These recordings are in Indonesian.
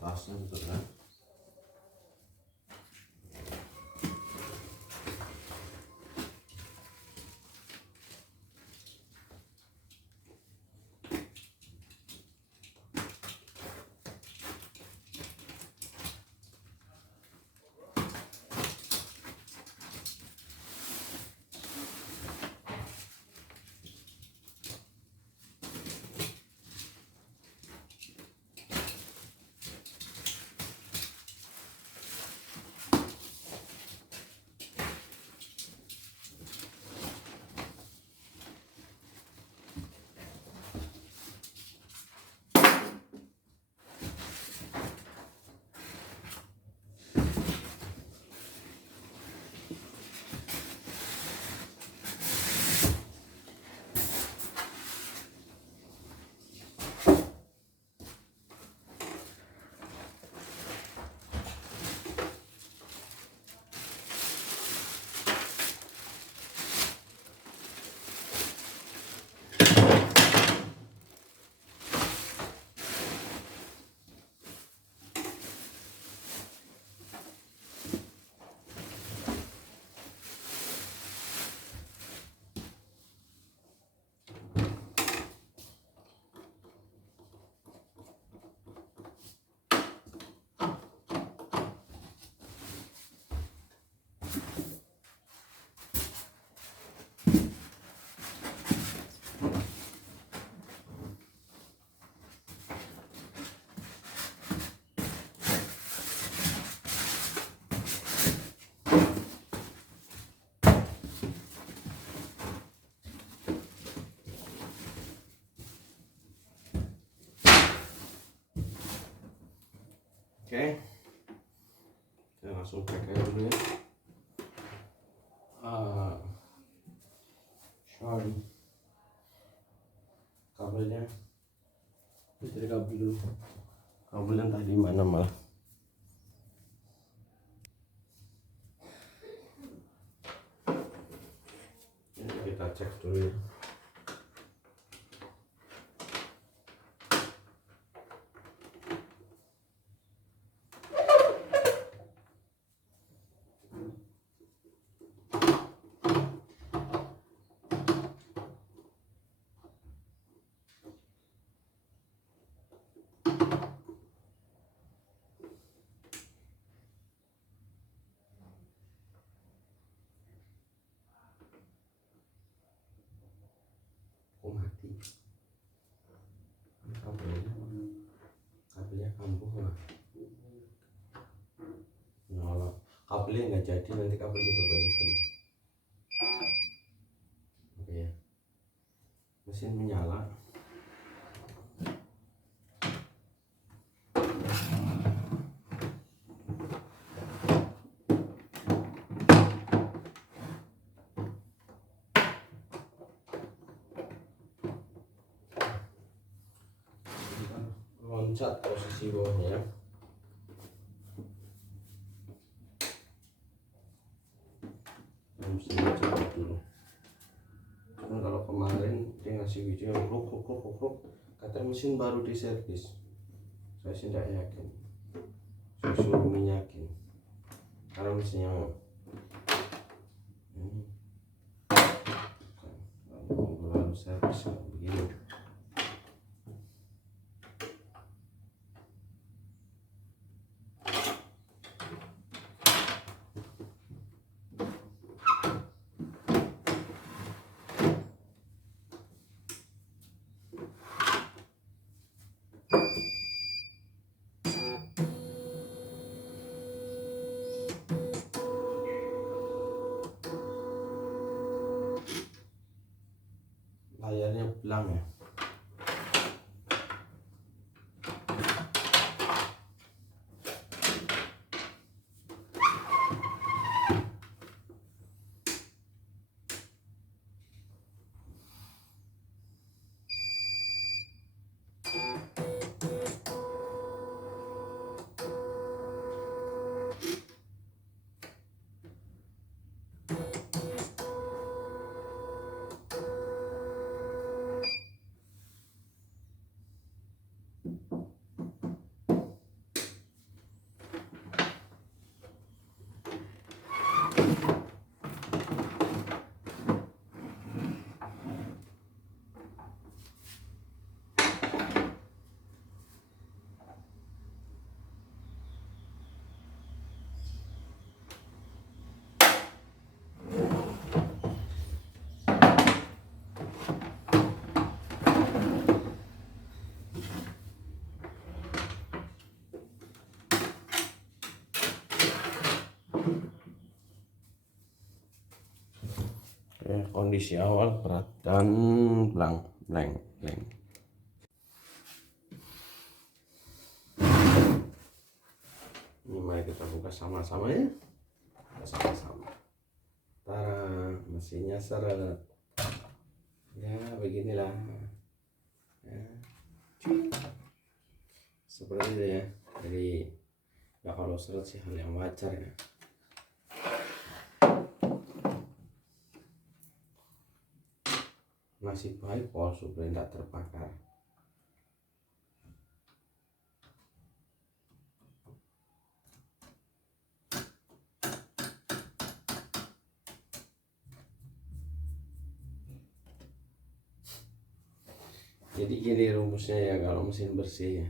atasnya gitu kan. Oke, kita langsung pakai dulu ya. Sorry, kabelnya cari kabel dulu. Kabelnya tadi mana malah. Ini kita cek dulu ya. Oh, mati kabelnya kambuh lah, nyala. Kabelnya nggak jadi, nanti kabel diperbaiki dulu. Oke ya, mesin menyala. Loncat posisi bawahnya. Mesinnya coba dulu. Cuman kalau kemarin dia ngasih video yang kruk, kata mesin baru diservis. Saya sih tidak yakin. Saya suruh minyakin. Karena mesinnya ini lalu servis begini. Layarnya belang ya. kondisi awal berat dan blank. Ini mari kita buka sama-sama ya. Sama-sama. Mesinnya seret. Ya beginilah. Ya. Seperti itu ya. Jadi ya kalau seret sih hal yang wajar ya. Nasib baik kalau supaya tidak terbakar. Jadi gini rumusnya ya kalau mesin bersih ya.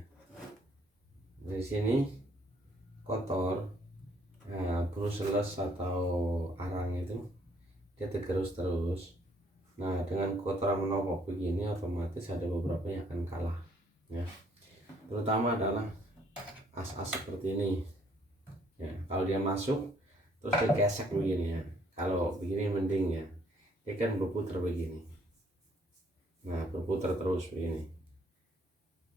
Dari sini kotor, nah bruseless atau arang itu dia tergerus terus. Nah dengan kotoran menumpuk begini otomatis ada beberapa yang akan kalah ya. Terutama adalah as-as seperti ini ya. Kalau dia masuk terus dia gesek begini ya. Kalau begini mending ya. Dia kan berputar begini. Nah berputar terus begini.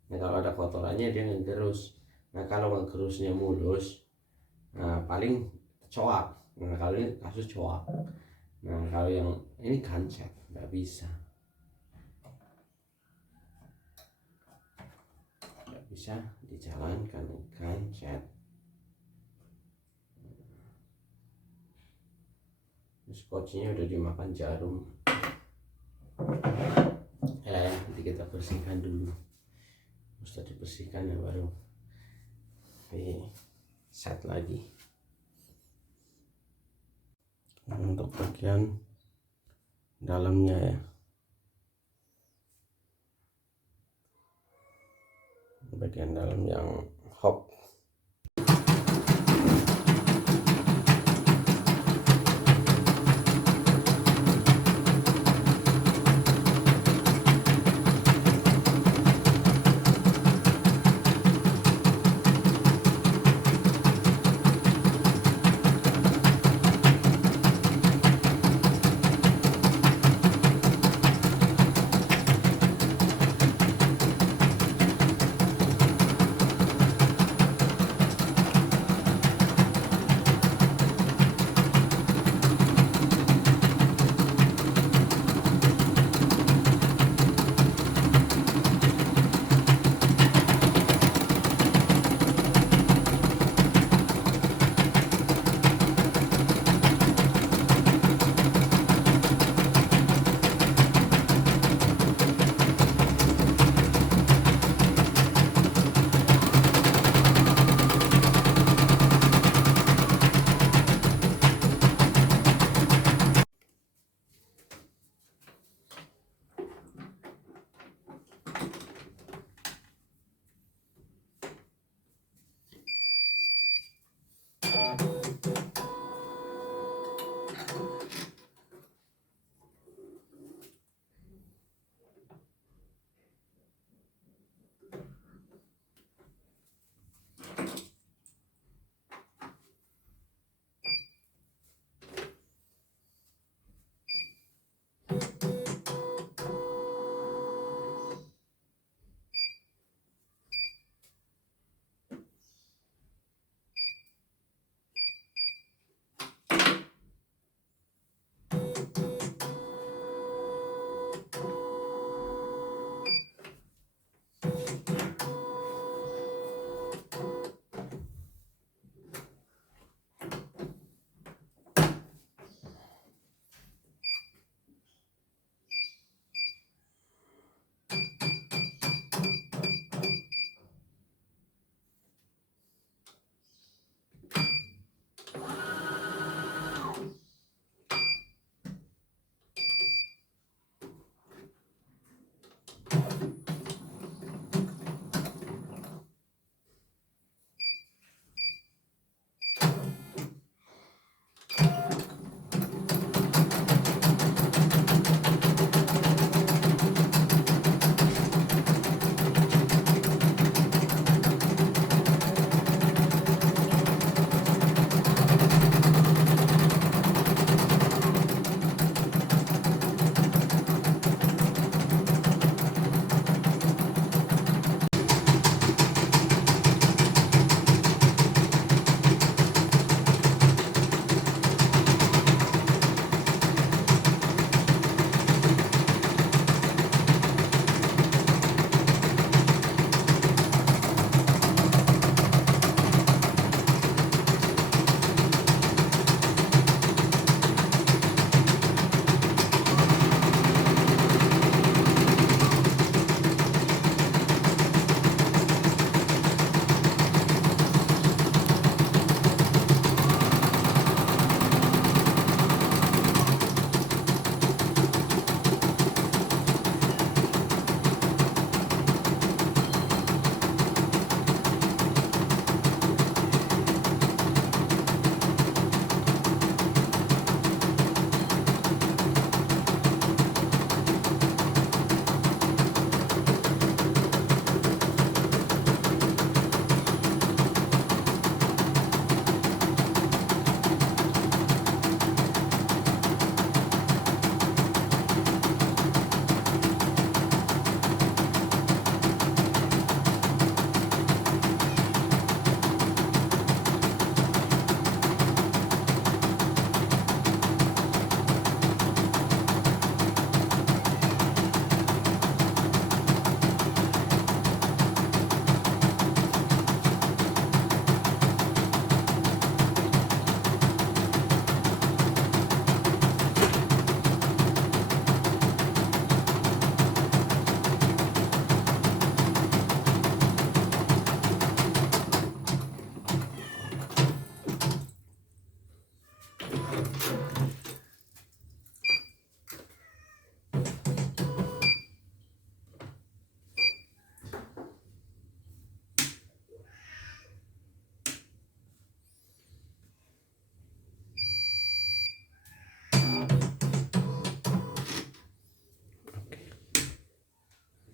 Nah kalau ada kotorannya dia ngegerus. Nah kalau ngegerusnya mulus, nah paling coak. Nah kalau ini kasus coak. Nah kalau yang ini kancet nggak bisa dijalankan kancet. Skotchnya udah dimakan jarum. Ya nanti kita bersihkan dulu. Mesti dibersihkan ya baru set lagi. Untuk bagian dalamnya ya, bagian dalam yang hop.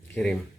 Kirim.